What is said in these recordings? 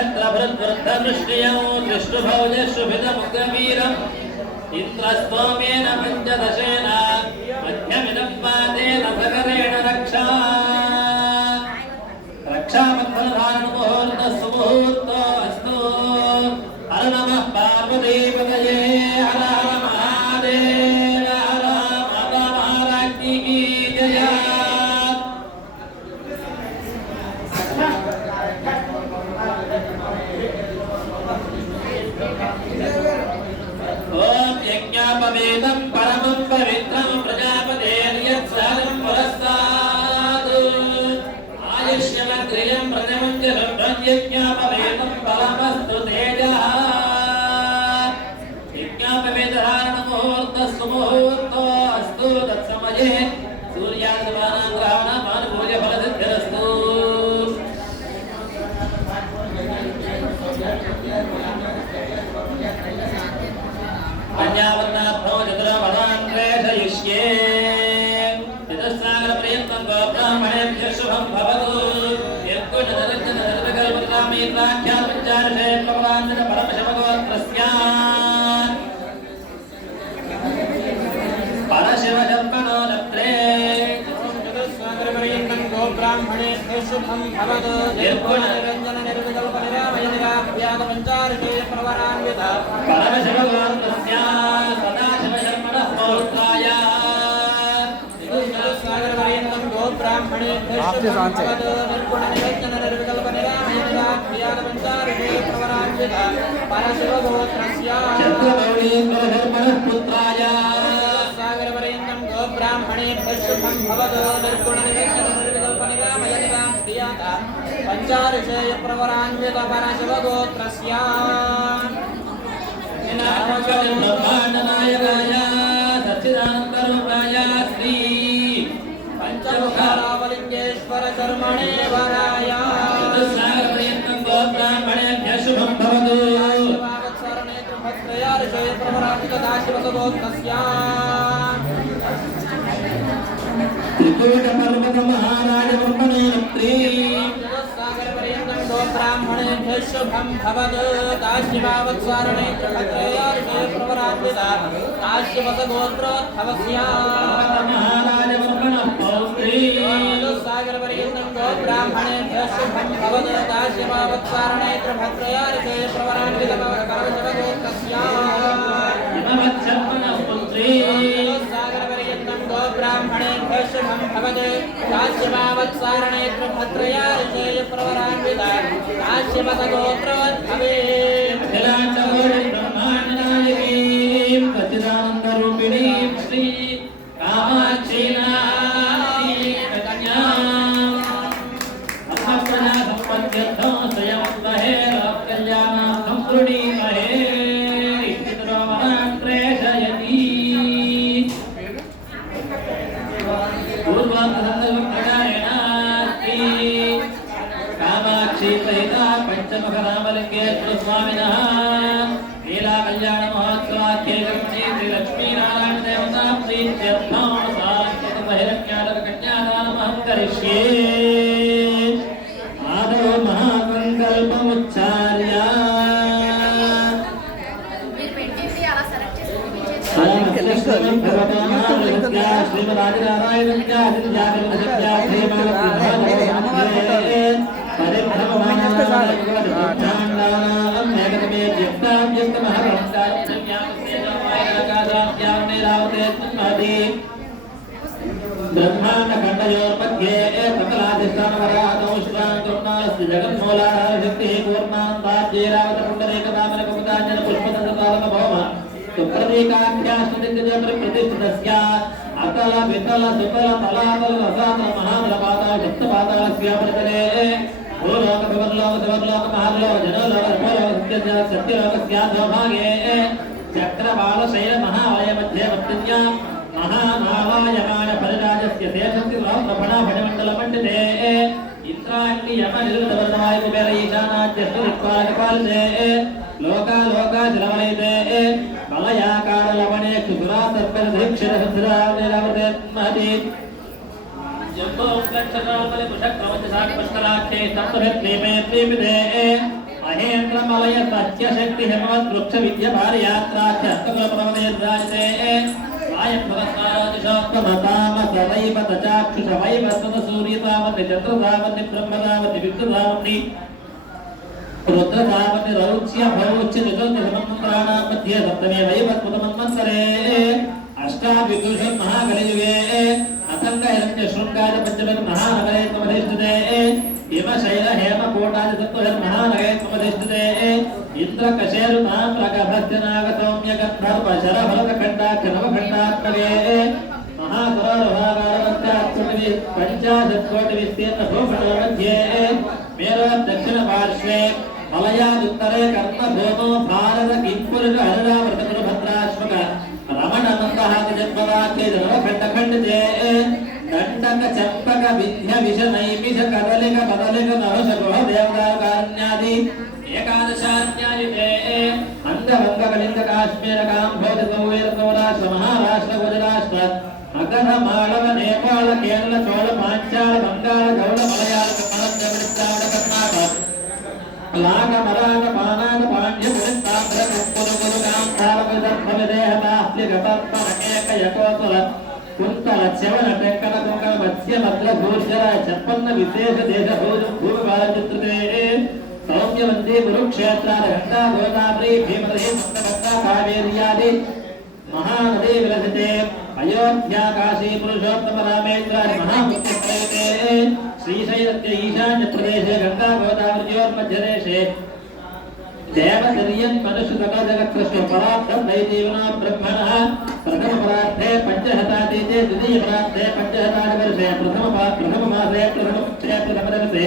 नक्षत्रभृद्वृद्धवृष्टियं दृष्टुभौजशुभिदमुग्धवीरम् इन्द्रस्तोमेन पञ्चदशेन मध्यमिदं पादेन सकरेण रक्षा रक्षाबन्धनधारणमुहूर्तः सुमुहूर्तो अस्तु हर नमः पार्वतीपतये हर हर महादेव हर माता महाराज्ञी की जय ओम यज्ञापवेदं परमं पवित्रं प्रजापतेर्यत्सादं पुरस्तात् आयुष्यमग्रियं प्रथमं च रुद्रं यज्ञापवेदं परमस्तु तेजः यज्ञापवेदधारणमुहूर्तः सुमुहूर्तो अस्तु तत्समये सूर्यादिवानां ग्रहणामानुकूल्यफलसिद्धिरस्तु कन्यावर्णाभ्यो चतुरवधान्वेषयिष्ये चतुस्सागरपर्यन्तं गोब्राह्मणेभ्यः शुभं भवतु यत्कुलनरञ्जनरतकल्पनामीत्राख्यातपञ्चार्षे परमशिवगोत्रस्यात् परशिवजन्मनो नत्रे चतुस्सागरपर्यन्तं गोब्राह्मणेभ्यः शुभं भवतु यत्कुलनरञ्जनरतकल्पनामीत्राख्यातपञ्चार्षे परमशिवगोत्रस्यात् सदाशिवजन्मनः पौत्राय सागरपर्यन्तं गोब्राह्मणेभ्यः शुभं भवतु निर्गुणनिरञ्जननिर्विकल्पनिरामयनिराख्यातपञ्चार्षे प्रवरान्वितः परशिवगोत्रस्यात् पुत्राय सागरपर्यन्तं गोब्राह्मणेभ्यः शुभं भवतु निर्गुणनिरञ्जननिर्विकल्पनिरामयनिराख्यातः पञ्चार्षे प्रवरान्वितः परशिवगोत्रस्यात् ब्रह्माण्डनायकाय सच्चिदानन्दरूपाय श्री पंचमुखारावलिंगेश्वर कर्मणे वराय सागरपर्यन्तं गोब्राह्मणेभ्यः शुभं भवतु वात्सरनेत्रभद्रयार्षे प्रवरान्वितदाशिवगोत्रस्यात् त्रिकूटपर्वतमहाराजब्रह्मणे नत्रे सागरपर्यन्तं गोब्राह्मणेभ्यः शुभं भवतु दाशिवावत्सरनेत्रभद्रयार्षे प्रवरान्वितदाशिवगोत्रोद्भवस्यात् सागरपर्यन्तं गोब्राह्मणेभ्यः शुभं भवतु दाशिवावत्सरनेत्रभद्रयार्षे प्रवरान्वितदाशिवगोत्रस्यात् सागरपर्यन्तं गोब्राह्मणेभ्यः शुभं भवतु दाशिवावत्सरनेत्रभद्रयार्षे प्रवरान्वितदाशिवगोत्रोद्भवेत् ब्रह्माण्डनायकीं सच्चिदानन्दरूपिणीं श्री कामाक्षीनाथीं कन्याम् अर्थप्रजासम्पद्यर्थं स्वयंवहे लोककल्याणार्थं कृणीमहे इष्टितरोमहान् प्रेषयति पूर्वान्तसन्दर्भप्रकारेण श्री कामाक्षी सहिता पंचमुखरामलिंगेश्वर स्वामिनः लीला कल्याण महोत्सवाख्ये कर्मणे श्री लक्ष्मीनारायण देवता प्रीत्यर्थं साक्षात् बहिरज्ञातर कन्यादानमहं करिष्ये आदौ महासंकल्पमुच्चार्य ब्रह्माण्डखण्डयोर्मध्ये सकलाधिष्ठानवराहतौ श्रीरामकरुणालस्य जगन्मूलाधारशक्तिः पूर्णान्ताज्यैरावतकुण्डलेकदामनकुमुदाञ्जनपुष्पदन्ततालमभौम सुप्रतीकाख्याश्वदिग्गजप्रतिष्ठितस्य अतल वितल सुतल तलातल रसातल महाबलपाताल सप्तपातालस्यापरितले भूलोक विवर्लोक दिवर्लोक महालोक जनलोक सर्वलोक सत्यलोकस्याधोभागे चक्रबालशैल महावलय मध्ये वर्तन्या महानावायमान परिराजस्य शेषस्य प्रभणा भटमण्डलमण्डिते इंद्राण्य यम निरुद्धवर्णवाय कुबेर ईशानाद्यस्तुत्पादकाले लोकालोकाचलमयिते मलयाकारलवणे सुरा तत्परदीक्षितहृद्रावते महति जम्बो उपलक्षणावले मुषक्रमञ्चसाक्षलाख्ये सप्तभिर्दीपे दीपिते महेन्द्रमलय सत्यशक्ति हेमवत् वृक्ष विद्य पारियात्राख्य अस्तकुलप्रवदेर्राजते वायप्रवत्तारादिशोक्तमताम सदैव तचाक्षुषवैव सूर्यतावति चन्द्रतावति ब्रह्मतावति विष्णुतावति रुद्रतावति रौच्य भौच्य चतुर्दशमन्त्राणां मध्ये सप्तमे वैवस्पतमन्वन्तरे अष्टाभिदुषं महाकलियुगे अथङ्गहिरण्य शृङ्गाय पञ्चमे महानगरे त्वमधिष्ठिते हिमशैल हेमकोटादि सत्त्वहिर महानगरे त्वमधिष्ठिते इन्द्रकशेरुताम्रगभस्यनागसौम्य गन्धर्व शरभरतखण्डाख्य नवखण्डात्मके महासुररुहागारवत्यात्मविधि पञ्चाशत्कोटिविस्तीर्णभूषणो मध्ये मेरो दक्षिणपार्श्वे मलयादुत्तरे कर्णभूमो भारत किंपुरुष हरिणामृतगुरुभद्राश्वक रमणमन्दहासजन्मवाक्ये नवखण्डखण्डजे दण्डक चम्पक विद्य विष नैमिष कदलिक बदलिक नवश गृह देवदारुकान्यादि एकादशान्यायुते अंगभंगकलिंग काश्मीर काम्भोज सौवीर सौराष्ट्र महाराष्ट्र गुजराष्ट्र मगध मालव नेपाल केरल चोल पांचाल बंगाल गौड़ मलयाल कन्नड़ तमिल कर्नाटक लाग मराठ पानाद पांड्य गुरुताम्र कुप्पुरु गुरुगाम तालविदर्भ विदेहतास्ति गतत्परकेक यकोतुल कुंतल चवन टेंकन कुंकल मत्स्य मद्र भूषर छप्पन्न विशेष देश भूभाग चित्रते सौम्य वंदे कुरुक्षेत्र गंगा गोदावरी भीमनदी सप्तगंगा कावेर्यादि महानदी विलसते अयोध्या काशी पुरुषोत्तम रामेश्वर महापुत्रप्रयुते श्रीशैलस्य ईशान्य प्रदेशे गंगा गोदावरीयोर्मध्यदेशे देवदर्यन् मनुष्यतकजगत्सृष्टो परार्थं दैदेवना ब्रह्मणः प्रथमपरार्थे पञ्चशतादिते द्वितीयपरार्थे पञ्चशतादिवर्षे प्रथममासे प्रथमपक्षे प्रथमदिवसे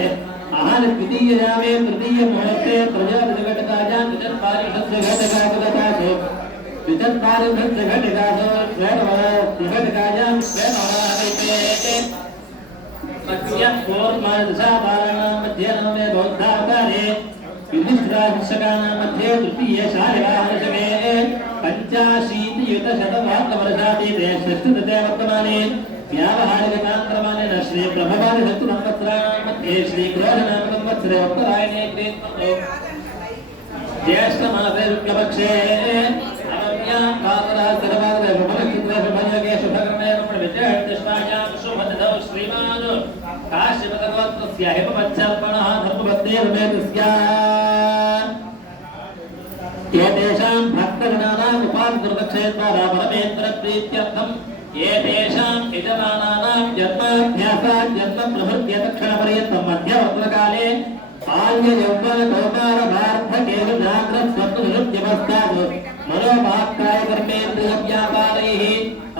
आहार द्वितीययामे तृतीयमुहूर्ते प्रजापतिघटकायां द्विजन्पारिषद्घटकासु द्विजन्पारिषद्घटकासु श्वेतघटकायां श्वेतवराहैते मत्स्यपूर्वदशापाराणां मध्ये नवमे बौद्धावतारे युधिष्ठिराशिक्षकानां मध्ये तृतीये शालिवाहनशके पञ्चाशीतियुतशतवार्षवर्षातीते षष्ठितते वर्तमाने व्यावहारिककालक्रमाणेन श्री ब्रह्मवादि संवत्सराणां मध्ये श्री क्रोधनाम संवत्सरे उत्तरायणे ज्येष्ठमासे शुक्लपक्षे अनन्यां कातरा सर्वादे शुभनक्षत्रे शुभयोगे शुभकर्मे विजयदशमायां शुभतिथौ श्रीमान् काश्यपतगोत्रस्य हिमवच्छर्पणः धर्मबद्धेर्वेदस्य एतेषां भक्तगणानाम् उपासदुर्गक्षेत्रा परमेन्द्रप्रीत्यर्थम् एतेषां यजमानानां जन्माभ्यासात् जन्मप्रभृत्यतक्षणपर्यन्तं मध्यवर्तकाले बाल्ययौवन कौमार वार्धकेव जाग्रत्स्वप्ननिवृत्त्यवस्थात् मनोवाक्कायकर्मेन्द्रियव्यापारैः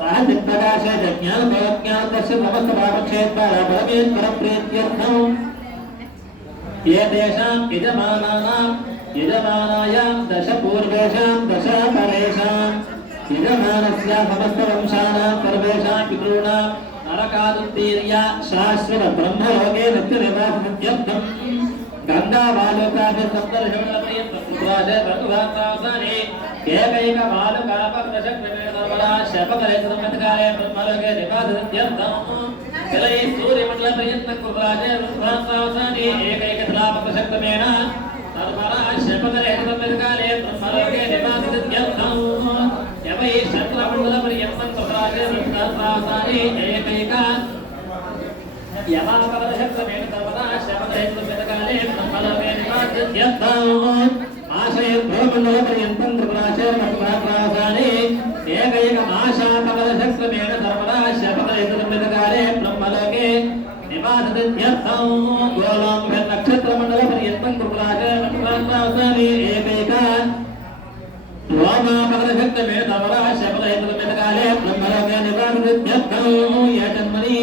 राजप्रकाशे ज्ञानोज्ञानस्य समस्तभावक्षेत्रा परमेश्वरप्रीत्यर्थम् एतेषां यजमानायां दश पूर्वेषां दश परेषां यजमानस्य समस्तवंशानां सर्वेषां पितॄणां नरकादुत्तीर्य शाश्वत ब्रह्मलोके नित्यनिवासनित्यर्थम् गङ्गाबालोकाभिः सप्तदशमण्डलपर्यन्तराजे भर्तुभासावसाने एकैकबालकापप्रशक्तिमेण सर्वदा शपकलेन्द्रमन्तकाले ब्रह्मलोके निवासनित्यर्थम् कलये सूर्यमण्डलपर्यन्तं कुर्राजे भर्तुभासावसाने एकैकशलापप्रशक्तिमेण सर्वदा शपकलेन्द्रमन्तकाले ब्रह्मलोके निवासनित्यर्थम् यवै शक्लमण्डलपर्यन्तं कुर्राजे भर्तुभासावसाने एकैक यवापप्रशक्तिमेण सर्वदा शपकलेन्द्रमन्तकाले ब्रह्मलोके निवासनित्यर्थम् आशयभूमण्डलपर्यन्तं त्रिपुराचे भर्तुभासावसाने एकैकमाशापकलशक्तिमेण सर्वदा शपकलेन्द्रमन्तकाले ब्रह्मलोके निवासनित्यर्थम् गोलाम्भनक्षत्रमण्डलपर्यन्तं त्रिपुराचे भर्तुभासावसाने एकैक द्वामापकलशक्तिमेण सर्वदा शपकलेन्द्रमन्तकाले ब्रह्मलोके निवासनित्यर्थम् यजन्मनि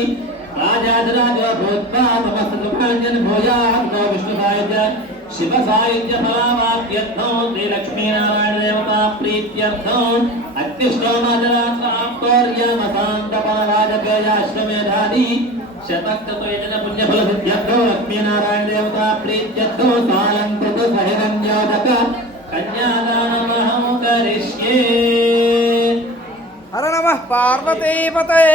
राजाधिराज भूत्वा समस्तसुखाञ्जन भूयात् नो विष्णुसायुज्य शिवसायुज्य फलावाप्यर्थं श्रीलक्ष्मीनारायण देवता प्रीत्यर्थम् अत्युष्टोमाजरात्माप्तोर्यमसान्तपनराजपेयाश्वमेधादि शतक्रतुयजन पुण्यफलसिद्ध्यर्थो लक्ष्मीनारायण देवता प्रीत्यर्थो सालङ्कृत सहिरण्योदक कन्यादानमहं करिष्ये। हर नमः पार्वतीपतये।